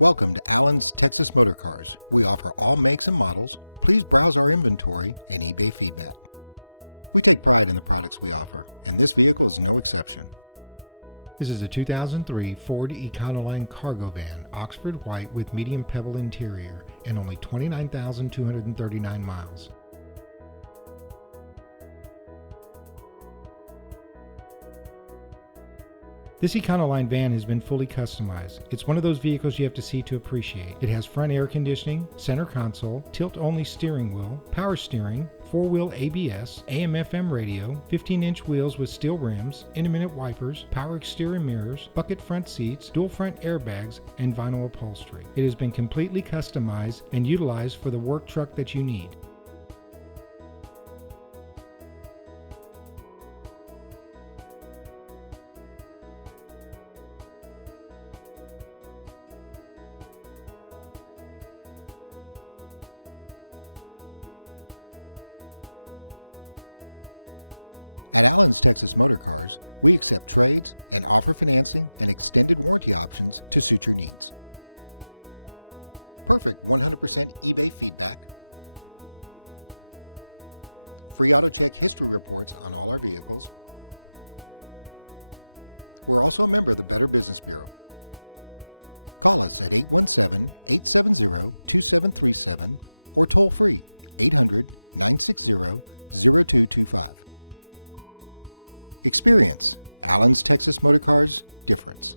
Welcome to Allen's Texas Motor Cars. We offer all makes and models. Please browse our inventory and eBay feedback. We take pride in the products we offer, and this vehicle is no exception. This is a 2003 Ford Econoline cargo van, Oxford white with medium pebble interior, and only 29,239 miles. This Econoline van has been fully customized. It's one of those vehicles you have to see to appreciate. It has front air conditioning, center console, tilt-only steering wheel, power steering, 4-wheel ABS, AM/FM radio, 15-inch wheels with steel rims, intermittent wipers, power exterior mirrors, bucket front seats, dual front airbags, and vinyl upholstery. It has been completely customized and utilized for the work truck that you need. At Allen's Texas Motor Cars, we accept trades and offer financing and extended warranty options to suit your needs. Perfect 100% eBay feedback, free auto check history reports on all our vehicles. We're also a member of the Better Business Bureau. Call us at 817-870-2737 or toll free 800-960-0225. Experience Allen's Texas Motor Cars difference.